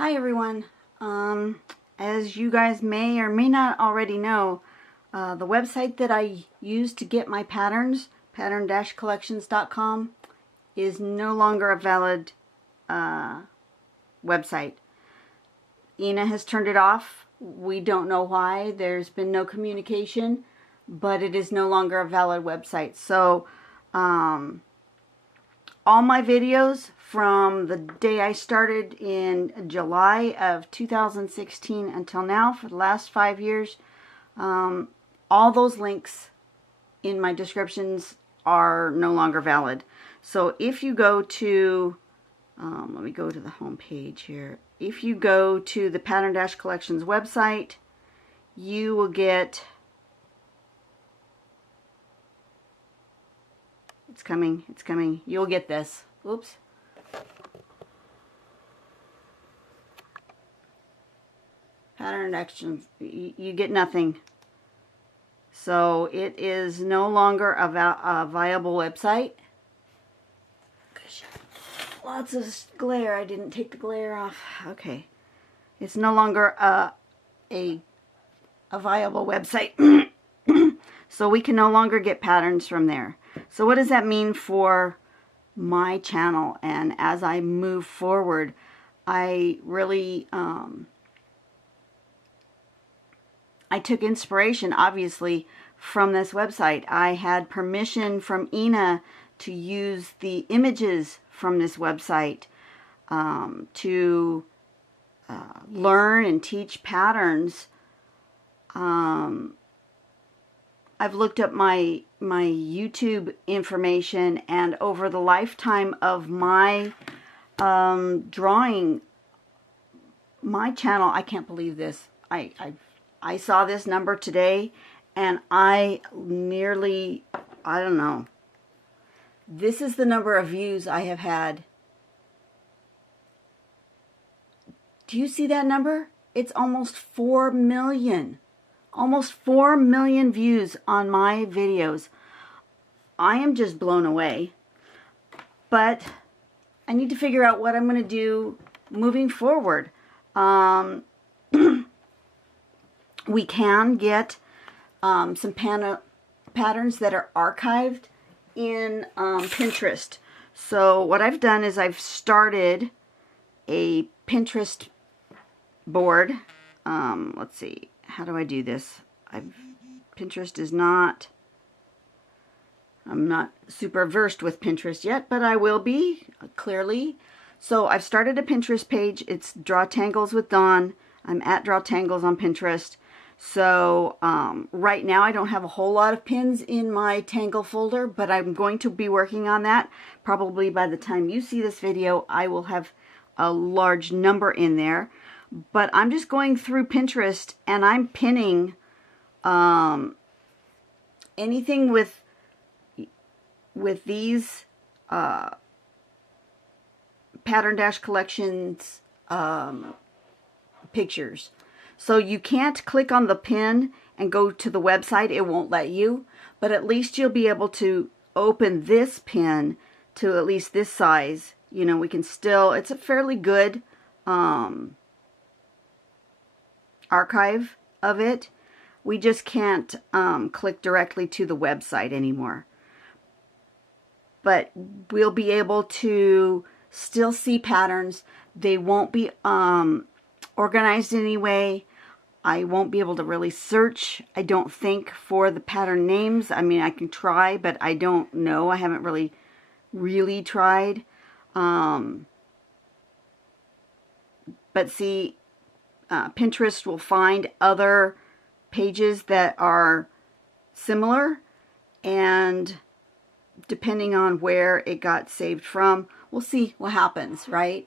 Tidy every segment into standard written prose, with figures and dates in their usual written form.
Hi everyone. As you guys may or may not already know, the website that I use to get my patterns, pattern-collections.com, is no longer a valid website. Ina has turned it off. We don't know why. There's been no communication, but it is no longer a valid website. So all my videos from the day I started in July of 2016 until now, for the last 5 years, all those links in my descriptions are no longer valid. So if you go to, let me go to the home page here. If you go to the Pattern-Collections website, you will get, it's coming, you'll get this. Oops. Pattern actions, you get nothing. So it is no longer a viable website. Gosh, lots of glare. I didn't take the glare off. Okay. It's no longer a viable website. So we can no longer get patterns from there. So what does that mean for my channel? And as I move forward, I really I took inspiration, obviously, from this website. I had permission from Ina to use the images from this website to learn and teach patterns. I've looked up my YouTube information, and over the lifetime of my drawing, my channel, I can't believe this. I saw this number today, and I nearly, I don't know. This is the number of views I have had. Do you see that number? It's almost 4 million. Almost 4 million views on my videos. I am just blown away. But I need to figure out what I'm going to do moving forward. We can get some patterns that are archived in Pinterest. So what I've done is I've started a Pinterest board. Let's see, how do I do this? Pinterest is not, I'm not super versed with Pinterest yet, but I will be, clearly. So I've started a Pinterest page. It's Draw Tangles with Dawn. I'm at Draw Tangles on Pinterest. So right now I don't have a whole lot of pins in my Tangle folder, but I'm going to be working on that. Probably by the time you see this video, I will have a large number in there. But I'm just going through Pinterest, and I'm pinning anything with these Pattern-Collections pictures. So you can't click on the pin and go to the website. It won't let you. But at least you'll be able to open this pin to at least this size. You know, we can still, it's a fairly good archive of it. We just can't click directly to the website anymore. But we'll be able to still see patterns. They won't be organized in any way. I won't be able to really search, I don't think, for the pattern names. I mean, I can try, but I don't know. I haven't really tried. But see, Pinterest will find other pages that are similar, and depending on where it got saved from, we'll see what happens, right?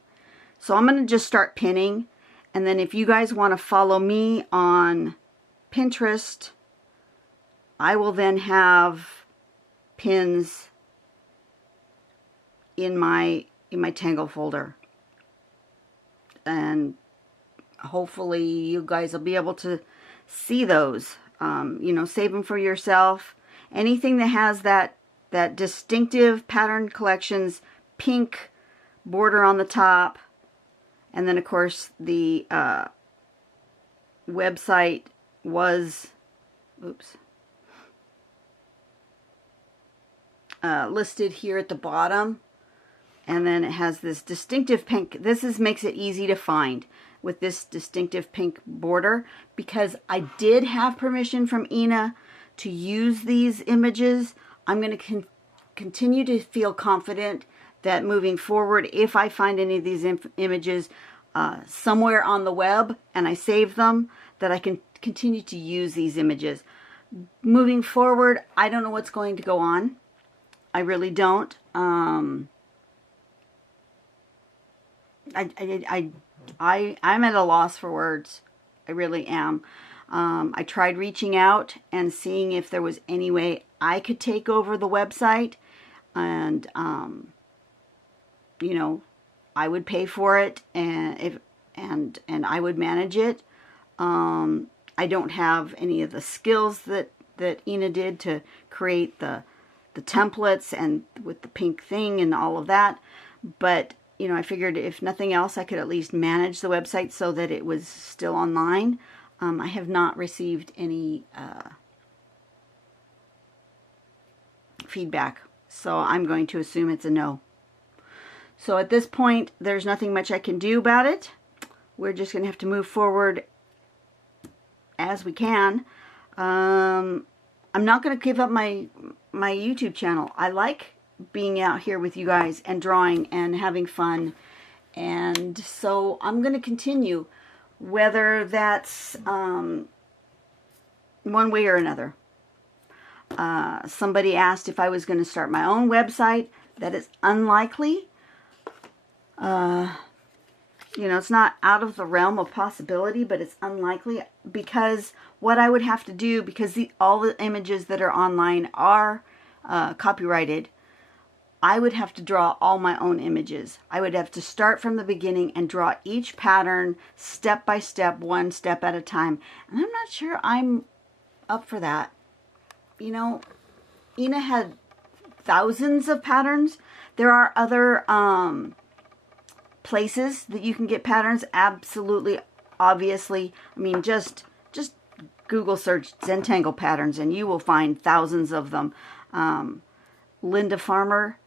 So I'm going to just start pinning. And then if you guys want to follow me on Pinterest, I will then have pins in my Tangle folder. And hopefully you guys will be able to see those. You know, save them for yourself. Anything that has that distinctive Pattern-Collections pink border on the top, And then, of course, the website was, listed here at the bottom. And then it has this distinctive pink. Makes it easy to find with this distinctive pink border, because I did have permission from Ina to use these images. I'm going to continue to feel confident that moving forward, if I find any of these images somewhere on the web and I save them, that I can continue to use these images. Moving forward, I don't know what's going to go on. I really don't. I'm at a loss for words. I really am. I tried reaching out and seeing if there was any way I could take over the website, and you know, I would pay for it, and I would manage it. I don't have any of the skills that Ina did to create the templates and with the pink thing and all of that, but you know, I figured if nothing else, I could at least manage the website so that it was still online. I have not received any feedback, so I'm going to assume it's a no. So at this point, there's nothing much I can do about it. We're just going to have to move forward as we can. I'm not going to give up my YouTube channel. I like being out here with you guys and drawing and having fun, and so I'm going to continue, whether that's one way or another. Somebody asked if I was going to start my own website. That is unlikely. You know, it's not out of the realm of possibility, but it's unlikely, because what I would have to do, because all the images that are online are copyrighted, I would have to draw all my own images. I would have to start from the beginning and draw each pattern step by step, one step at a time. And I'm not sure I'm up for that. You know, Ina had thousands of patterns. There are other places that you can get patterns, absolutely, obviously. I mean, just Google search Zentangle patterns and you will find thousands of them. Linda Farmer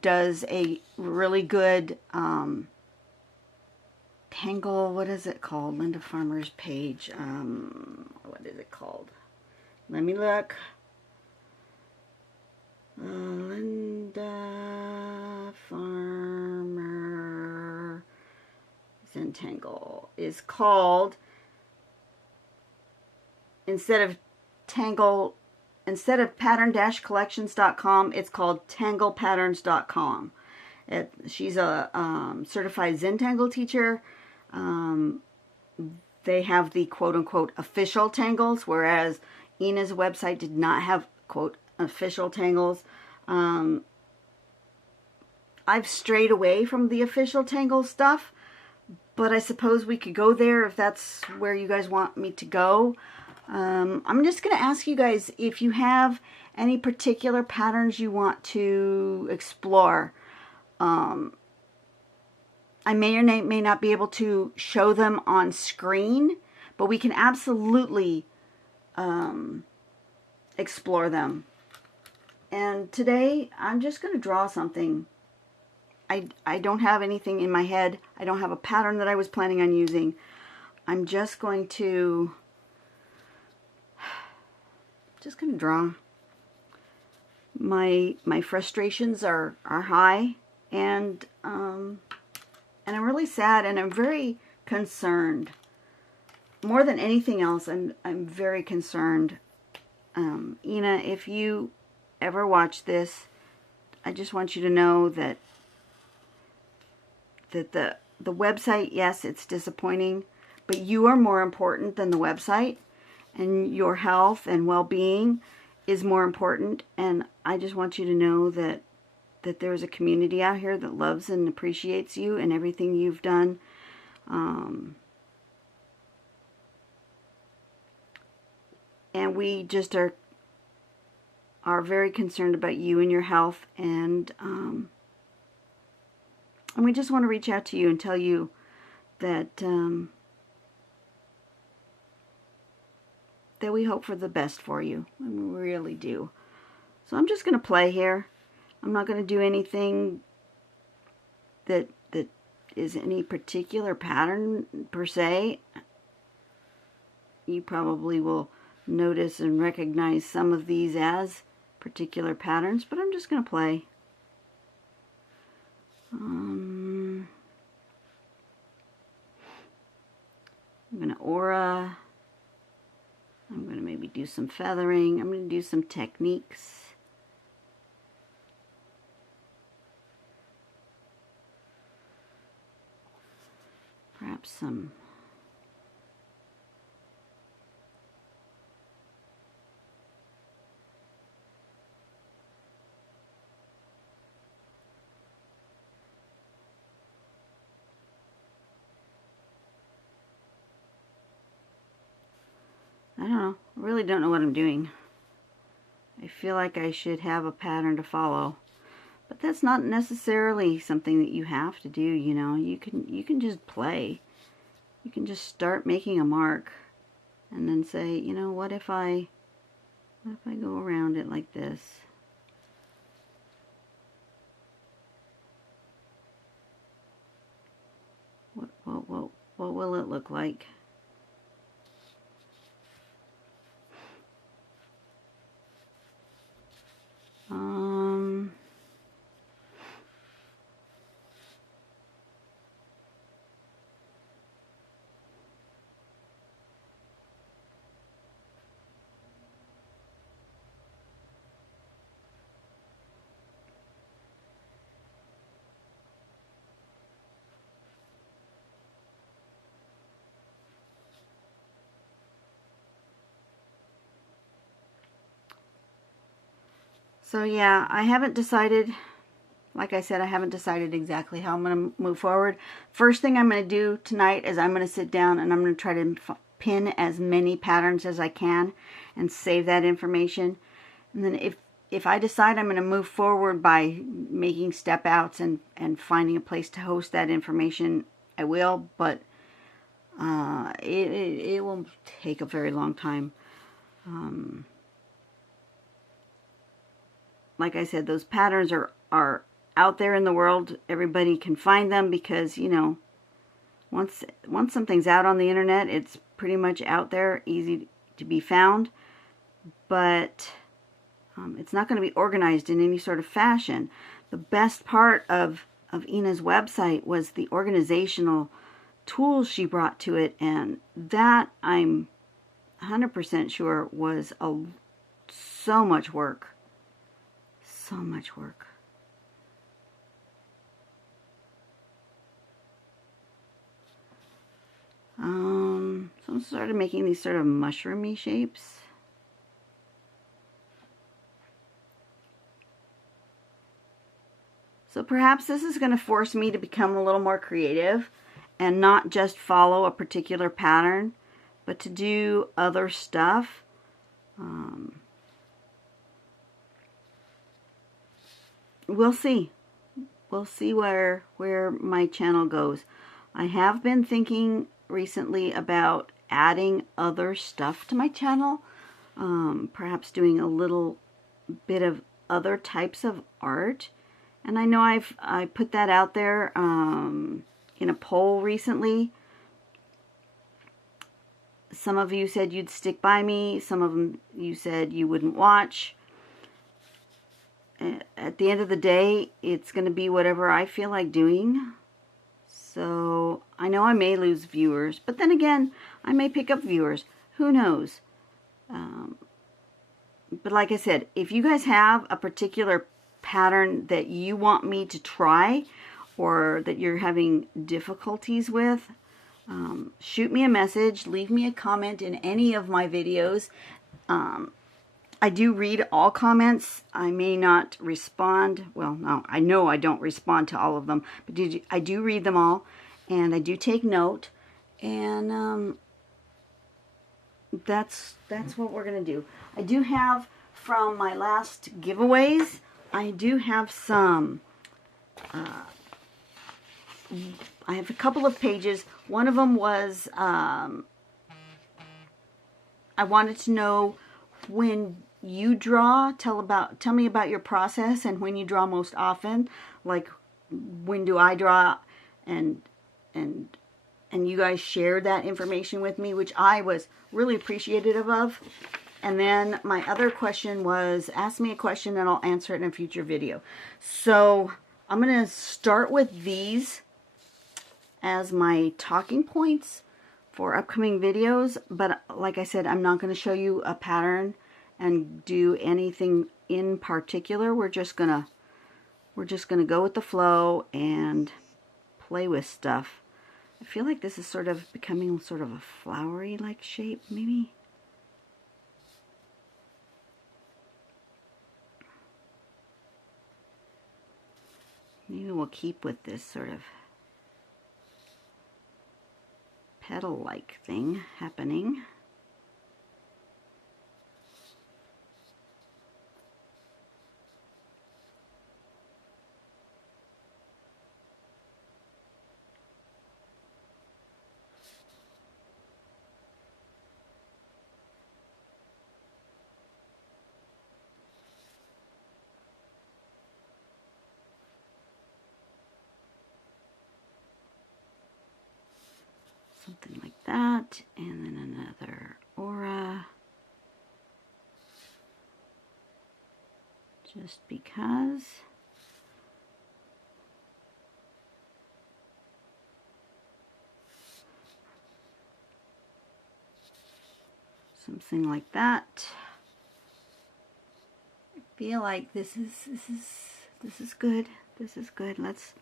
does a really good Tangle, what is it called? Linda Farmer's page. What is it called? Let me look. Linda Farmer Zentangle is called, instead of pattern-collections.com, it's called tanglepatterns.com. She's a certified Zentangle teacher. They have the quote-unquote official tangles, whereas Ina's website did not have quote official tangles. I've strayed away from the official tangle stuff, but I suppose we could go there if that's where you guys want me to go. I'm just going to ask you guys if you have any particular patterns you want to explore. I may or may not be able to show them on screen, but we can absolutely explore them. And today, I'm just going to draw something. I don't have anything in my head. I don't have a pattern that I was planning on using. I'm just going to draw. My frustrations are high, and I'm really sad, and I'm very concerned. More than anything else, I'm very concerned. Ina, if you ever watch this, I just want you to know that the website, yes, it's disappointing, but you are more important than the website, and your health and well-being is more important. And I just want you to know that there's a community out here that loves and appreciates you and everything you've done. And we just are very concerned about you and your health, and we just want to reach out to you and tell you that that we hope for the best for you. We really do. So I'm just going to play here. I'm not going to do anything that is any particular pattern per se. You probably will notice and recognize some of these as particular patterns, but I'm just going to play. I'm going to aura. I'm going to maybe do some feathering. I'm going to do some techniques. Perhaps some I don't know. I really don't know what I'm doing. I feel like I should have a pattern to follow. But that's not necessarily something that you have to do, you know. You can just play. You can just start making a mark and then say, you know, what if I go around it like this? What will it look like? So yeah, I haven't decided, like I said, I haven't decided exactly how I'm going to move forward. First thing I'm going to do tonight is I'm going to sit down and I'm going to try to pin as many patterns as I can and save that information. And then if I decide I'm going to move forward by making step outs and finding a place to host that information, I will, but it will take a very long time. Like I said, those patterns are out there in the world. Everybody can find them because, you know, once something's out on the internet, it's pretty much out there, easy to be found. But it's not going to be organized in any sort of fashion. The best part of Ina's website was the organizational tools she brought to it, and that I'm 100% sure was so much work. So much work. So I started making these sort of mushroomy shapes. So perhaps this is going to force me to become a little more creative and not just follow a particular pattern, but to do other stuff. We'll see. We'll see where my channel goes. I have been thinking recently about adding other stuff to my channel. Perhaps doing a little bit of other types of art. And I know I put that out there in a poll recently. Some of you said you'd stick by me. Some of them you said you wouldn't watch. At the end of the day, it's going to be whatever I feel like doing. So I know I may lose viewers, but then again, I may pick up viewers. Who knows? But like I said, if you guys have a particular pattern that you want me to try or that you're having difficulties with, shoot me a message, leave me a comment in any of my videos. I do read all comments. I may not respond. Well, no, I know I don't respond to all of them, but I do read them all, and I do take note, and that's what we're going to do. I do have, from my last giveaways, I do have some I have a couple of pages. One of them was, I wanted to know when you draw, tell me about your process and when you draw most often. Like, when do I draw, and you guys shared that information with me, which I was really appreciative of. And then my other question was, ask me a question and I'll answer it in a future video. So I'm going to start with these as my talking points for upcoming videos. But like I said, I'm not going to show you a pattern and do anything in particular. We're just going to go with the flow and play with stuff. I feel like this is sort of becoming sort of a flowery like shape, maybe. Maybe we'll keep with this sort of petal-like thing happening. Something like that, and then another aura, just because. Something like that. I feel like this is good. This is good. Let's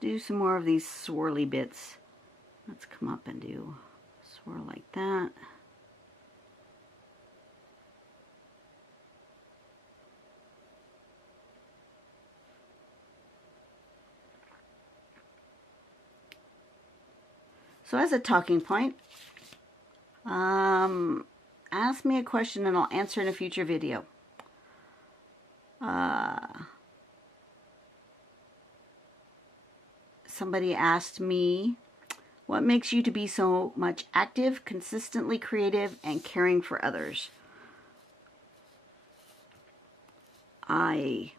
do some more of these swirly bits. Let's come up and do a swirl like that. So as a talking point, ask me a question and I'll answer in a future video. Somebody asked me, what makes you to be so much active, consistently creative, and caring for others? I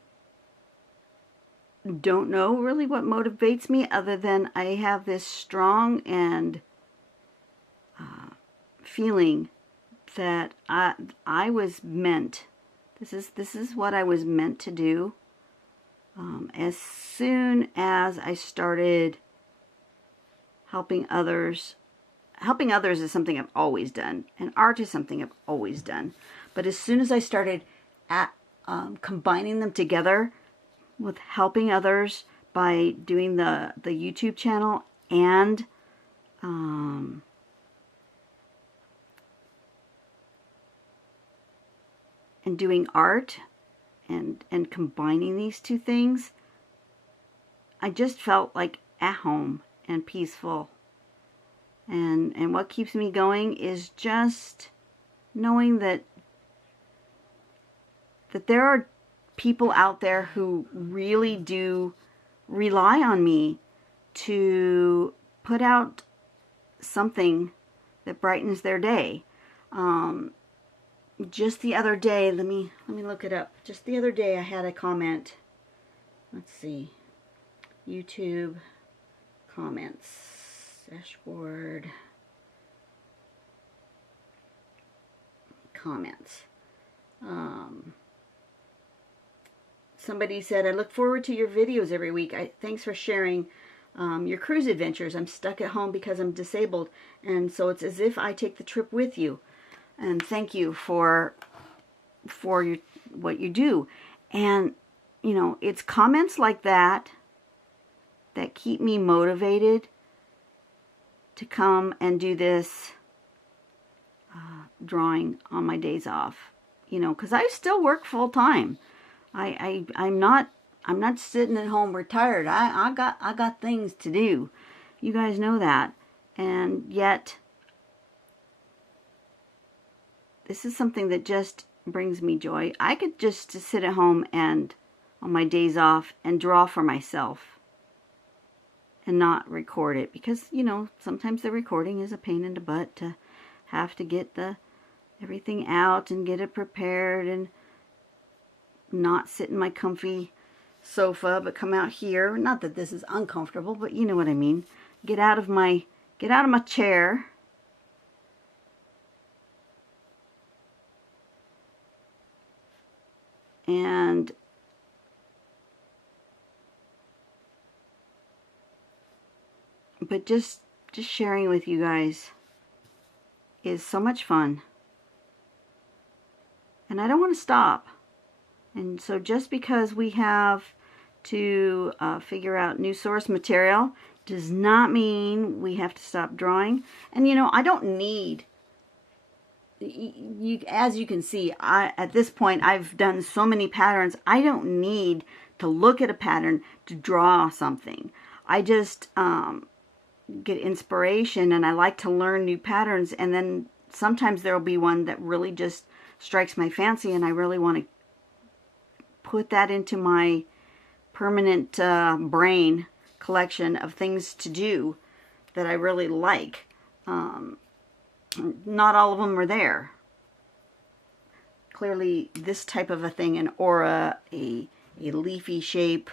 don't know really what motivates me, other than I have this strong and feeling that I was meant. This is what I was meant to do. As soon as I started helping others is something I've always done, and art is something I've always done. But as soon as I started combining them together with helping others by doing the YouTube channel and doing art and combining these two things, I just felt like at home and peaceful. And what keeps me going is just knowing that there are people out there who really do rely on me to put out something that brightens their day. Just the other day, let me look it up. Just the other day I had a comment. Let's see. YouTube comments, dashboard, comments. Somebody said, I look forward to your videos every week. Thanks for sharing your cruise adventures. I'm stuck at home because I'm disabled, and so it's as if I take the trip with you. And thank you for what you do. And, you know, it's comments like that that keep me motivated to come and do this drawing on my days off. You know, because I still work full time. I'm not sitting at home retired. I got things to do. You guys know that. And yet, this is something that just brings me joy. I could just sit at home and on my days off and draw for myself. and not record it, because, you know, sometimes the recording is a pain in the butt to have to get everything out and get it prepared and not sit in my comfy sofa, but come out here. Not that this is uncomfortable, but you know what I mean. Get out of my chair. And but just sharing with you guys is so much fun. And I don't want to stop. And so just because we have to figure out new source material does not mean we have to stop drawing. And you know, I don't need, as you can see, at this point I've done so many patterns, I don't need to look at a pattern to draw something. I just get inspiration, and I like to learn new patterns, and then sometimes there will be one that really just strikes my fancy, and I really want to put that into my permanent brain collection of things to do that I really like. Not all of them are there. Clearly this type of a thing, an aura, a leafy shape,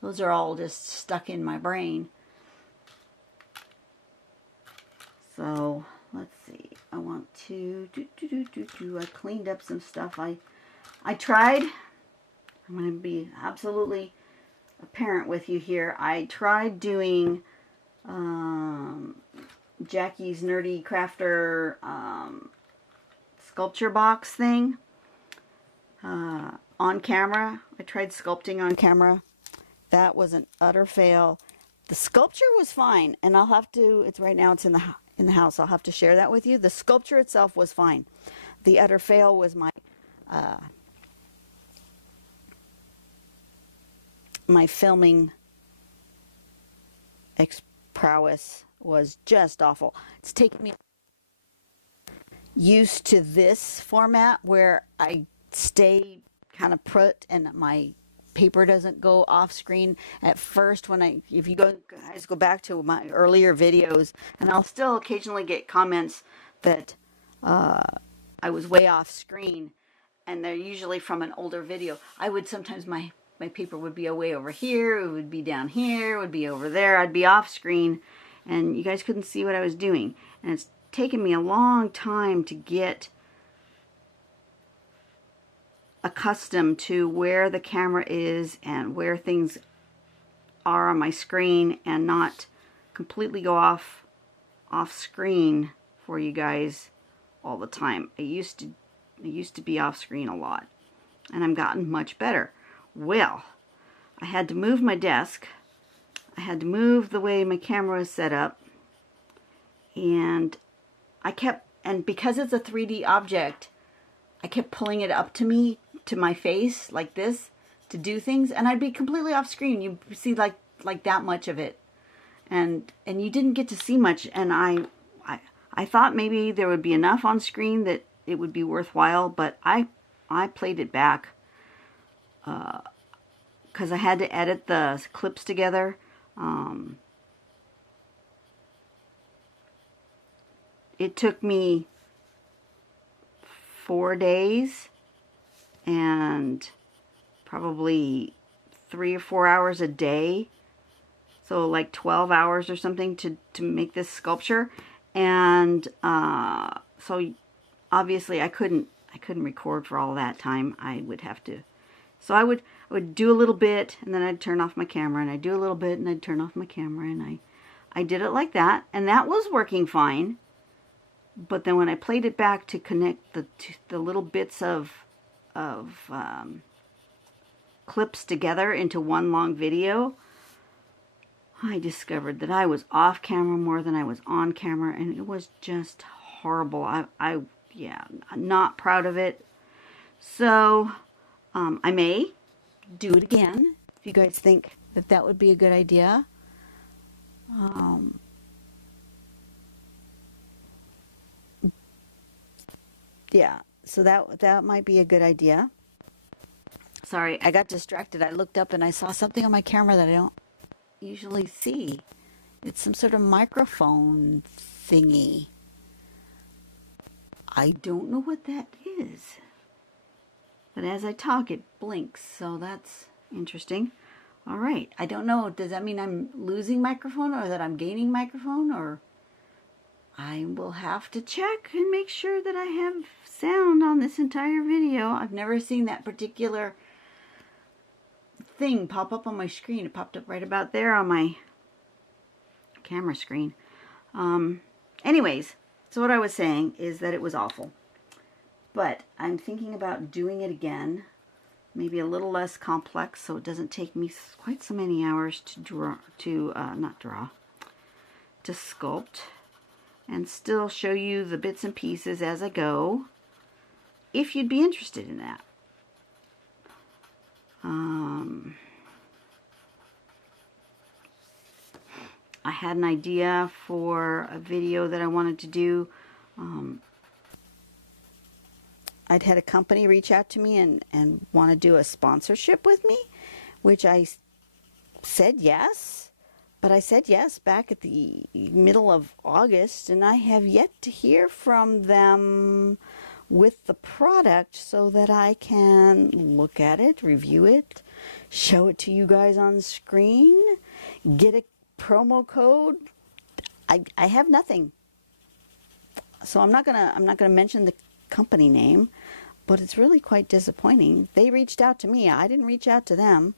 those are all just stuck in my brain. So let's see, I want to I cleaned up some stuff. I tried, I'm going to be absolutely apparent with you here. I tried doing Jackie's Nerdy Crafter sculpture box thing on camera. I tried sculpting on camera. That was an utter fail. The sculpture was fine, and I'll have to, it's right now, it's in the house. I'll have to share that with you. The sculpture itself was fine. The utter fail was my filming prowess was just awful. It's taken me used to this format where I stay kind of put and my paper doesn't go off screen. At first, if you guys go back to my earlier videos, and I'll still occasionally get comments that I was way off screen, and they're usually from an older video. I would sometimes, my paper would be way over here, it would be down here, it would be over there, I'd be off screen, and you guys couldn't see what I was doing. And it's taken me a long time to get accustomed to where the camera is and where things are on my screen, and not completely go off screen for you guys all the time. I used to be off screen a lot, and I'm gotten much better. Well, I had to move my desk. I had to move the way my camera is set up, and because it's a 3D object, I kept pulling it up to my face like this to do things, and I'd be completely off screen. You see like that much of it, and you didn't get to see much. And I thought maybe there would be enough on screen that it would be worthwhile, but I played it back because I had to edit the clips together. It took me 4 days and probably 3 or 4 hours a day, so like 12 hours or something to make this sculpture. And so obviously I couldn't record for all that time. I would have to, so I would do a little bit, and then I'd turn off my camera, and I'd do a little bit, and I'd turn off my camera, and I did it like that, and that was working fine. But then when I played it back to connect the little bits of clips together into one long video, I discovered that I was off camera more than I was on camera, and it was just horrible. Yeah, I'm not proud of it. So I may do it again if you guys think that would be a good idea. Yeah, so that might be a good idea. Sorry, I got distracted. I looked up and I saw something on my camera that I don't usually see. It's some sort of microphone thingy. I don't know what that is. But as I talk, it blinks, so that's interesting. All right, I don't know. Does that mean I'm losing microphone or that I'm gaining microphone? Or I will have to check and make sure that I have sound on this entire video. I've never seen that particular thing pop up on my screen. It popped up right about there on my camera screen. Anyways, so what I was saying is that it was awful. But I'm thinking about doing it again, maybe a little less complex, so it doesn't take me quite so many hours to to sculpt, and still show you the bits and pieces as I go, if you'd be interested in that. I had an idea for a video that I wanted to do. I'd had a company reach out to me and want to do a sponsorship with me, which I said yes. But I said yes back at the middle of August, and I have yet to hear from them with the product so that I can look at it, review it, show it to you guys on screen, get a promo code. I have nothing. So I'm not gonna mention the company name, but it's really quite disappointing. They reached out to me. I didn't reach out to them.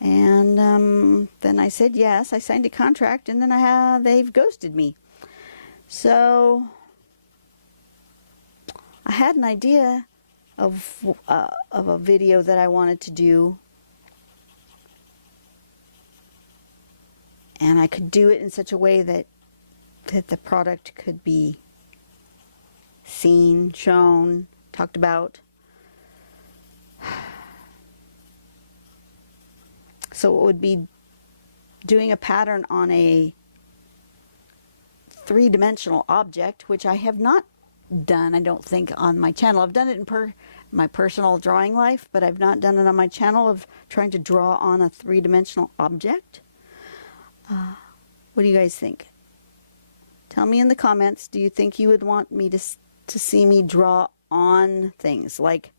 And then I said yes. I signed a contract, and then they've ghosted me. So I had an idea of a video that I wanted to do, and I could do it in such a way that the product could be seen, shown, talked about. So it would be doing a pattern on a three-dimensional object, which I have not done, I don't think, on my channel. I've done it in my personal drawing life, but I've not done it on my channel of trying to draw on a three-dimensional object. What do you guys think? Tell me in the comments, do you think you would want me to see me draw on things like,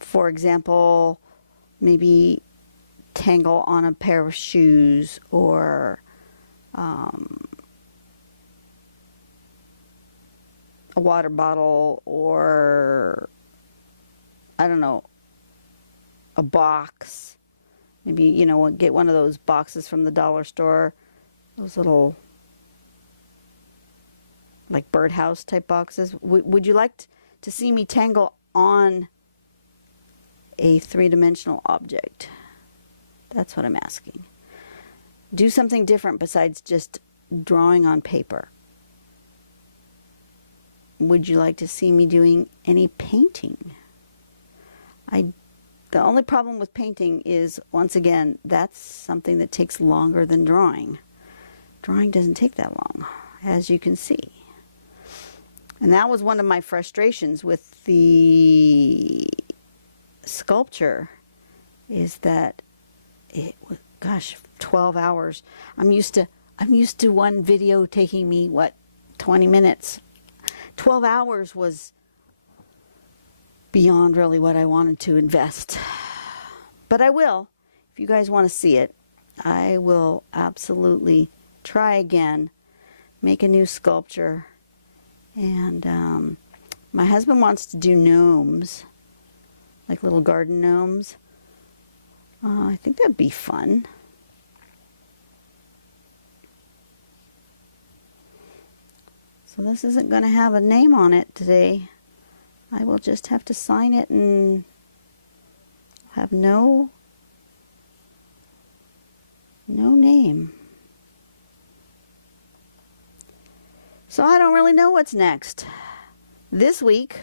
for example, maybe tangle on a pair of shoes, or a water bottle, or I don't know, a box. Maybe, you know, get one of those boxes from the dollar store, those little like birdhouse type boxes. Would you like to see me tangle on a three-dimensional object? That's what I'm asking. Do something different besides just drawing on paper. Would you like to see me doing any painting? The only problem with painting is, once again, that's something that takes longer than drawing. Drawing doesn't take that long, as you can see. And that was one of my frustrations with the sculpture, is that it was, gosh, 12 hours. I'm used to one video taking me, what, 20 minutes. 12 hours was beyond really what I wanted to invest. But I will. If you guys want to see it, I will absolutely try again, make a new sculpture. And my husband wants to do gnomes, like little garden gnomes. I think that'd be fun. So this isn't going to have a name on it today. I will just have to sign it and have no name. So I don't really know what's next. This week,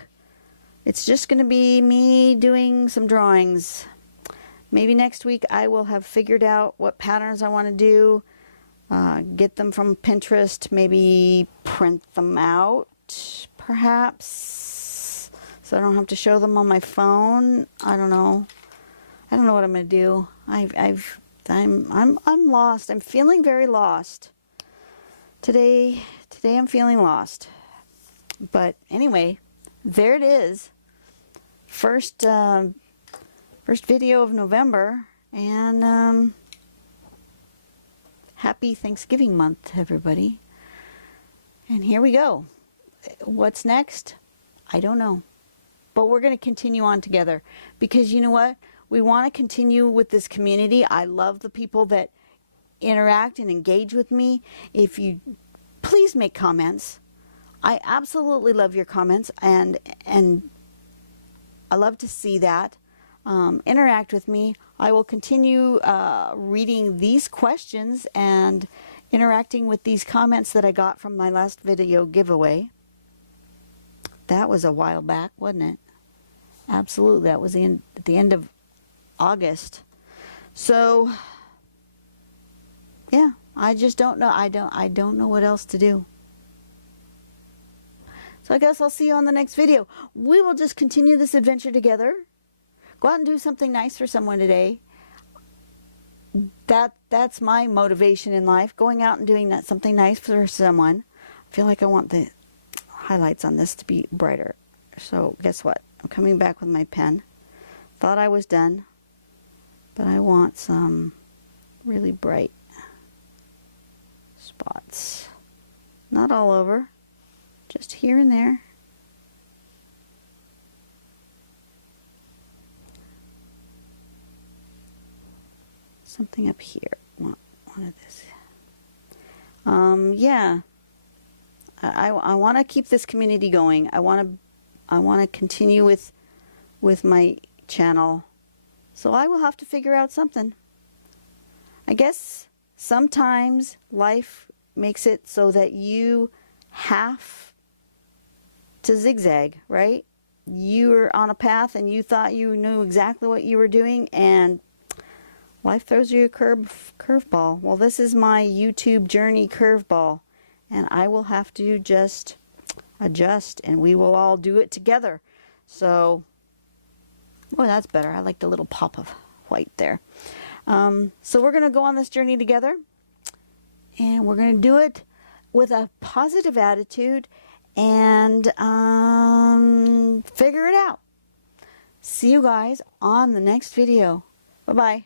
it's just going to be me doing some drawings. Maybe next week I will have figured out what patterns I want to do, get them from Pinterest, maybe print them out, perhaps, so I don't have to show them on my phone. I don't know. I don't know what I'm going to do. I've I'm lost. I'm feeling very lost. Today I'm feeling lost. But anyway, there it is. First video of November, and happy Thanksgiving month, everybody. And here we go. What's next? I don't know. But we're going to continue on together, because you know what? We want to continue with this community. I love the people that interact and engage with me. If you please make comments. I absolutely love your comments, and I love to see that. Interact with me. I will continue reading these questions and interacting with these comments that I got from my last video giveaway. That was a while back, wasn't it? Absolutely. That was at the end of August. So yeah, I just don't know. I don't know what else to do. So I guess I'll see you on the next video. We will just continue this adventure together. Go out and do something nice for someone today. That's my motivation in life. Going out and doing something nice for someone. I feel like I want the highlights on this to be brighter. So guess what? I'm coming back with my pen. Thought I was done, but I want some really bright spots. Not all over. Just here and there. Something up here. One of this. Yeah. I want to keep this community going. I want to continue with my channel. So I will have to figure out something. I guess sometimes life makes it so that you have to zigzag, right? You were on a path and you thought you knew exactly what you were doing, and life throws you a curveball. Well, this is my YouTube journey curveball, and I will have to just adjust, and we will all do it together. So, well, that's better. I like the little pop of white there. So we're going to go on this journey together, and we're going to do it with a positive attitude and figure it out. See you guys on the next video. Bye-bye.